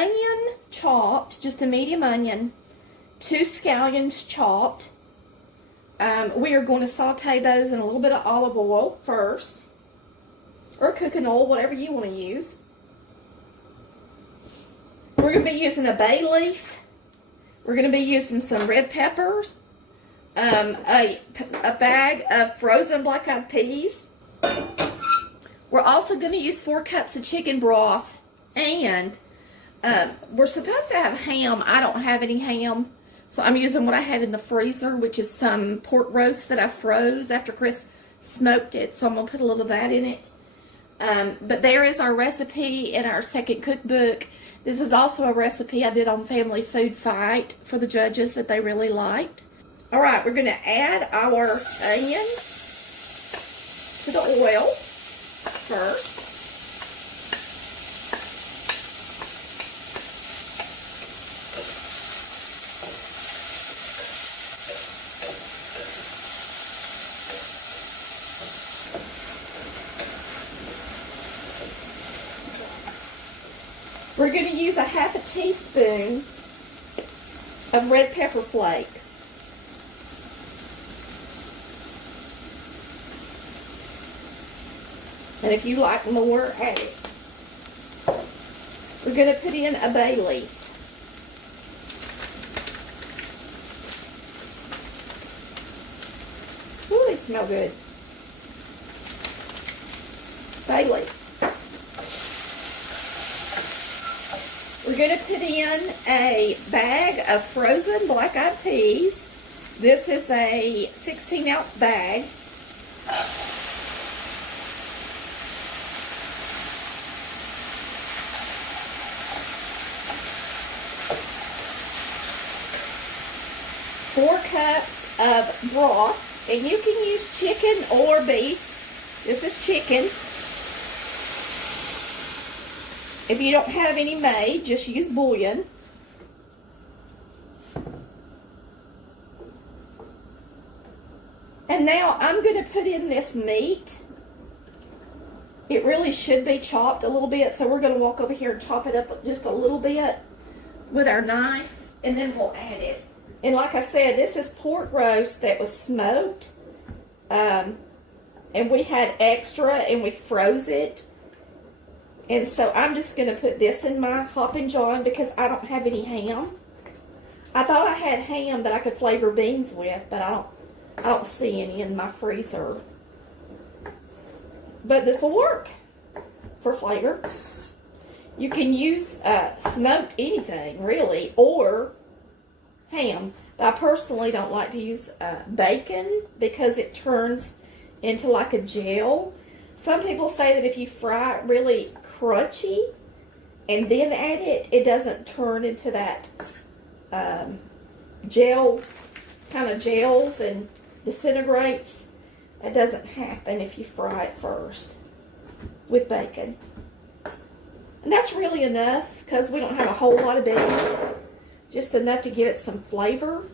onion chopped, just a medium onion, 2 scallions chopped. We are going to saute those in a little bit of olive oil first, or cooking oil, whatever you want to use. We're going to be using a bay leaf. We're going to be using some red peppers, a bag of frozen black-eyed peas. We're also going to use 4 cups of chicken broth, and we're supposed to have ham. I don't have any ham, so I'm using what I had in the freezer, which is some pork roast that I froze after Chris smoked it, so I'm going to put a little of that in it. But there is our recipe in our second cookbook. This is also a recipe I did on Family Food Fight for the judges that they really liked. All right, we're going to add our onion to the oil first. We're going to use a half a teaspoon of red pepper flakes. And if you like more, add it. We're going to put in a bay leaf. Ooh, they smell good. Bay leaf. We're going to put in a bag of frozen black-eyed peas. This is a 16-ounce bag. Four cups of broth, and you can use chicken or beef. This is chicken. If you don't have any made, just use bouillon. And now I'm going to put in this meat. It really should be chopped a little bit, so we're going to walk over here and chop it up just a little bit with our knife, and then we'll add it. And like I said, this is pork roast that was smoked, and we had extra, and we froze it. And so I'm just going to put this in my Hoppin John because I don't have any ham. I thought I had ham that I could flavor beans with, but I don't see any in my freezer. But this will work for flavor. You can use smoked anything, really, or ham. But I personally don't like to use bacon because it turns into like a gel. Some people say that if you fry it really crunchy and then add it, it doesn't turn into that gel, kind of gels and disintegrates. That doesn't happen if you fry it first with bacon. And that's really enough because we don't have a whole lot of beans. Just enough to give it some flavor.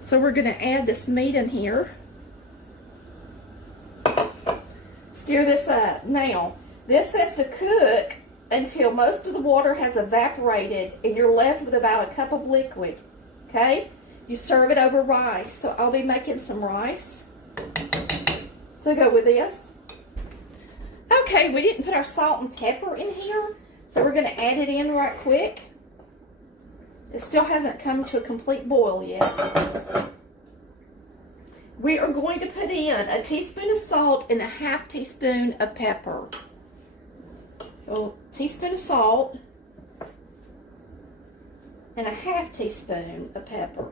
So we're going to add this meat in here. Stir this up. Now, this says to cook until most of the water has evaporated and you're left with about a cup of liquid. Okay? You serve it over rice. So I'll be making some rice to go with this. Okay, we didn't put our salt and pepper in here, so we're going to add it in right quick. It still hasn't come to a complete boil yet. We are going to put in a teaspoon of salt and a half teaspoon of pepper. So, a teaspoon of salt and a half teaspoon of pepper.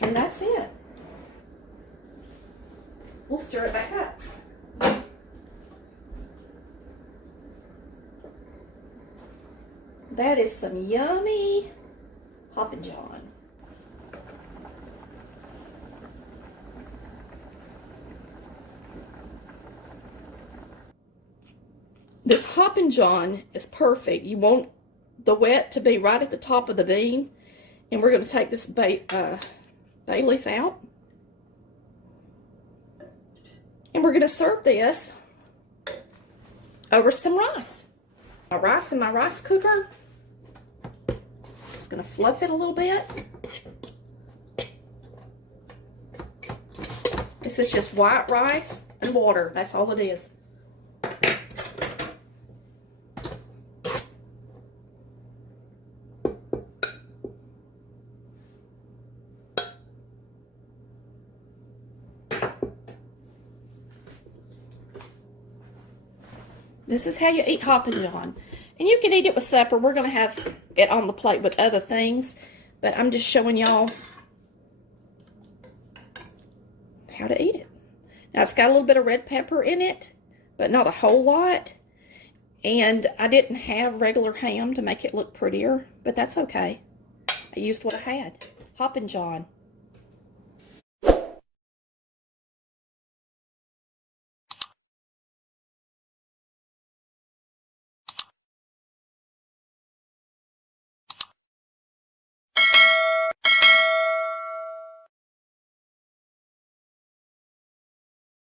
And that's it. We'll stir it back up. That is some yummy Hoppin John. This Hoppin John is perfect. You want the wet to be right at the top of the bean. And we're going to take this bay leaf out. And we're going to serve this over some rice. My rice in my rice cooker. Just going to fluff it a little bit. This is just white rice and water. That's all it is. This is how you eat Hoppin' John. And you can eat it with supper. We're going to have it on the plate with other things. But I'm just showing y'all how to eat it. Now, it's got a little bit of red pepper in it, but not a whole lot. And I didn't have regular ham to make it look prettier, but that's okay. I used what I had. Hoppin' John.